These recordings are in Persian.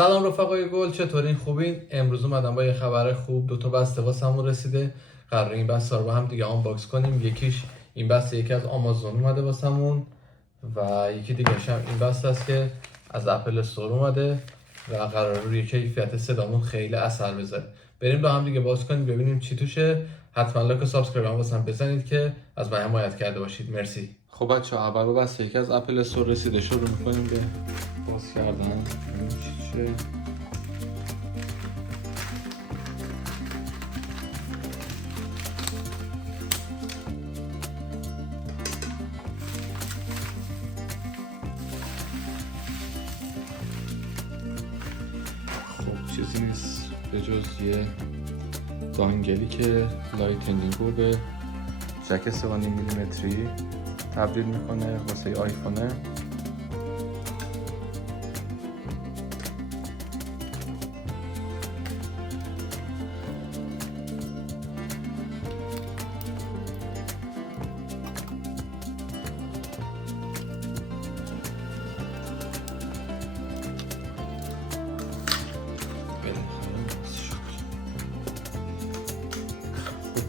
سلام رفقای گل، چطورین؟ خوبین؟ امروز اومدم با یه خبر خوب. 2 تا بسته واسمون رسیده. قراره این بسته رو با هم دیگه آنباکس کنیم. یکیش این بسته یکی از آمازون اومده واسمون و یکی دیگه هم این بسته است که از اپل استور اومده و قراره روی کیفیت صدامون خیلی اثر بذاره. بریم با هم دیگه باز کنیم ببینیم چی توشه. حتما لایک و سابسکرایب هم واسم بزنید که از من حمایت کرده باشید. مرسی. خب بچه‌ها، اول با بسته یکی از اپل استور رسیده شروع می‌کنیم به باز کردن. ببینیم چی توشه. خب چیزی نیست به جز یه دانگلی که لایتنینگ رو به جک 3.5 میلیمتری تبدیل میکنه واسه آیفونه.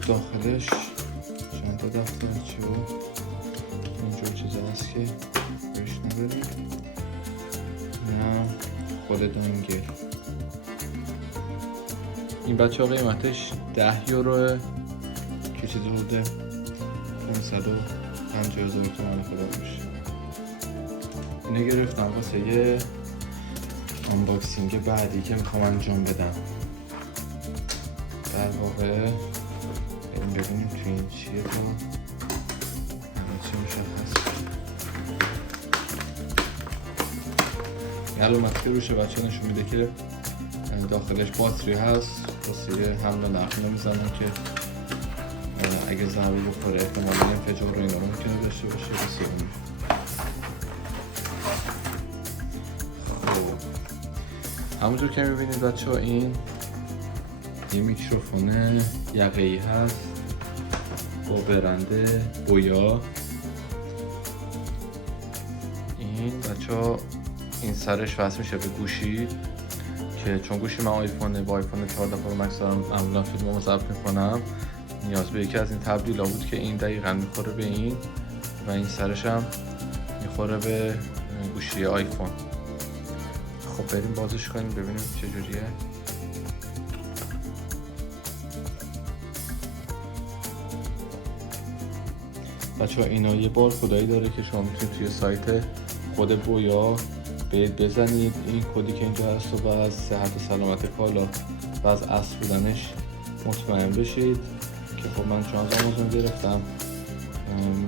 داخلش چند تا دفترچه و اینجور چیزا هست که بهش نداریم. نه خود دانگل. این بچه ها قیمتش 10 یوروه که چیزی بوده 550,000 تومان خدا باشه. اینه گرفتم واسه یه آنباکسینگ بعدی که میخوام انجام بدم. در واقع ببینیم تو این چیه تا چی مشخص. علامتی که روشه بچه نشون میده که داخلش باتری هست واسه حمل و نقل نمیزنم که اگه ضربه بخوره احتمالاً انفجار رو اینا رو ممکنه داشته باشه واسه اون. خب همونجور که میبینید بچه ها این یه میکروفون یقه‌ای هست با برنده بویا. این بچه‌ها این سرش وصل میشه به گوشی که چون گوشی من آیفونه با آیفون 14 پرو مکس دارم معمولا فیلمو ضبط میکنم، نیاز به یکی از این تبدیلا بود که این دقیقاً میخوره به این و این سرش هم میخوره به گوشی آیفون. خب بریم بازش کنیم ببینیم چجوریه. بچه‌ها اینا یه بارکدایی داره که شما میتونید توی سایت خود بویا بزنید این کدی که اینجا هست و بعد از صحت و سلامت کالا و از اصل بودنش مطمئن بشید که خب من چون از آمازون گرفتم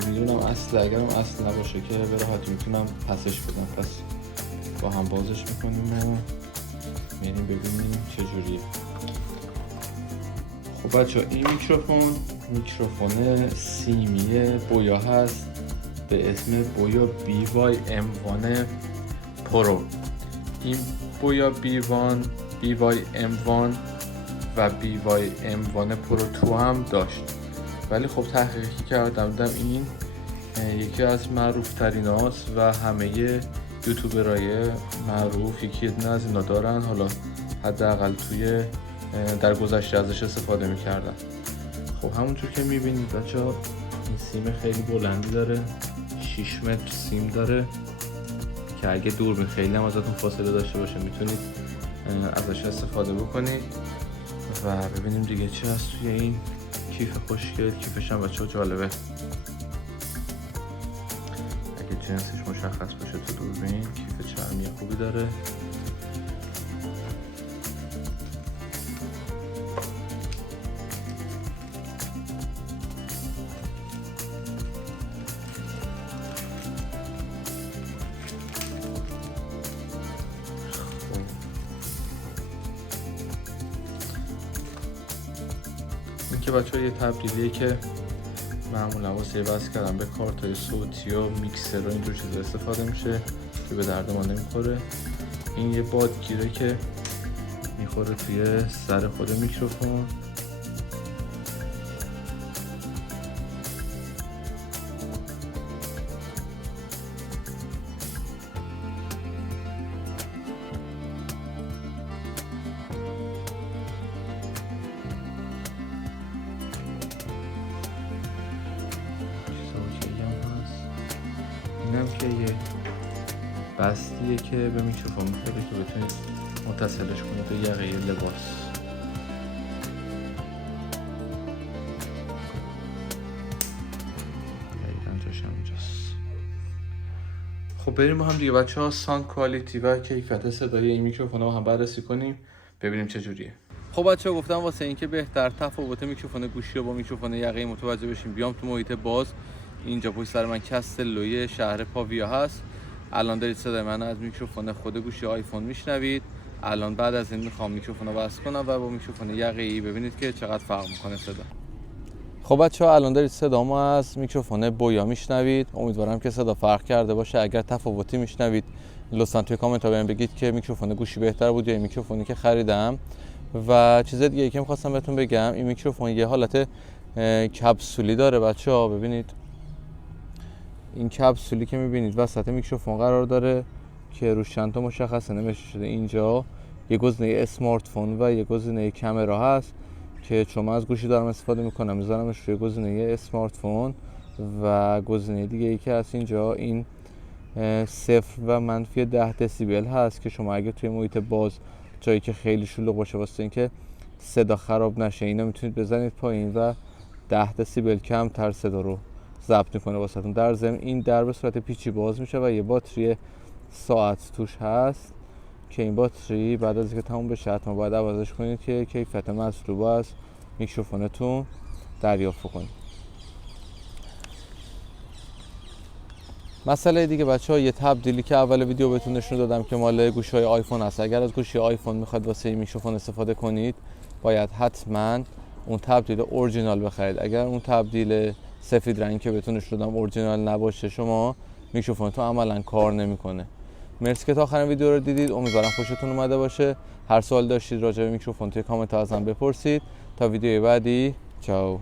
میدونم اصل، اگرم اصل نباشه که به راحتی میتونم پسش بدم. پس با هم بازش میکنیم و میریم ببینیم چجوریه. خب بچه این میکروفون سیمی بویا هست به اسم بویا BY-M1 پرو. این بویا BY-M1 و BY-M1 پرو 2 هم داشت، ولی خب تحقیقی کردم دیدم این یکی از معروف ترین هاست و همه یوتیوبرای معروف یکی از اینا دارن. حالا حداقل در گذشته ازش استفاده میکردن. خب همونطور که میبینید بچه‌ها این سیم خیلی بلندی داره، 6 متر سیم داره که اگه دوربین خیلی هم ازتون فاصله داشته باشه میتونید ازش استفاده بکنید. و ببینیم دیگه چی هست توی این کیف خوشگل. کیفش هم بچه‌ها جالبه، اگه جنسش مشخص باشه تو دوربین. کیف چرمی خوبی داره. این که بچه‌ها یه تبدیلیه که معمولا واسه وصل کردن به کارت‌های صوتی و میکسر و اینجور چیزا استفاده میشه که به درد ما نمیخوره. این یه بادگیره که میخوره توی سر خود میکروفون. بستیه که به میکروفون میخوره که بتونید متصلش کنید به یقه لباس. خب بریم با هم دیگه بچه ها ساوند کوالیتی و کیفیت صدای این میکروفون رو هم بررسی کنیم ببینیم چه جوریه. خب بچه ها گفتم واسه اینکه بهتر تفاوت میکروفون گوشی رو با میکروفون یقه متوجه بشیم بیام تو محیط باز. اینجا پشت سر من کستلوی شهر پاویا هست. الان دارید صدای من از میکروفون خود گوشی آیفون میشنوید. الان بعد از این میخوام میکروفون رو وصل کنم و با میکروفون یقه‌ای ببینید که چقدر فرق میکنه صدا. خب بچه‌ها الان دارید صدامو از میکروفون بویا میشنوید. امیدوارم که صدا فرق کرده باشه. اگر تفاوتی میشنوید لطفاً توی کامنت ها بهم بگید که میکروفون گوشی بهتر بود یا میکروفونی که خریدم. و چیز دیگه ای که می‌خواستم بهتون بگم، این میکروفون یه حالت کپسولی داره بچه‌ها. ببینید این کپسولی که می‌بینید وسط میکروفون قرار داره که روش چند تا مشخصه نوشته شده. اینجا یه گزینه اسمارت فون و یه گزینه کامرا هست که چون من از گوشی دارم استفاده میکنم میذارمش روی گزینه اسمارت فون و گزینه دیگه ای که هست اینجا این 0 و منفی 10 دسیبل هست که شما اگه توی محیط باز جایی که خیلی شلوغ باشه واسه اینکه صدا خراب نشه اینا میتونید بزنید پایین و 10 دسیبل کمتر صدا رو ضبط میکنه واسهتون. در ضمن این در به صورت پیچی باز میشه و یه باتری ساعت توش هست که این باتری بعد از اینکه تموم بشه حتما باید عوضش کنید که کیفیت مطلوب از میکروفونتون دریافت کنید. مسئله دیگه بچه‌ها یه تبدیلی که اول ویدیو بهتون نشون دادم که مال گوشی‌های آیفون هست. اگر از گوشی آیفون میخواد واسه این میکروفون استفاده کنید باید حتما اون تبدیل اورجینال بخرید. اگر اون تبدیل سفید رنگی که بهتون نشون دادم اورجینال نباشه شما میکروفونتون عملاً کار نمیکنه. مرسی که تا آخر ویدیو رو دیدید. امیدوارم خوشتون اومده باشه. هر سوال داشتید راجع به میکروفون توی کامنت ها ازم بپرسید. تا ویدیوی بعدی چاو.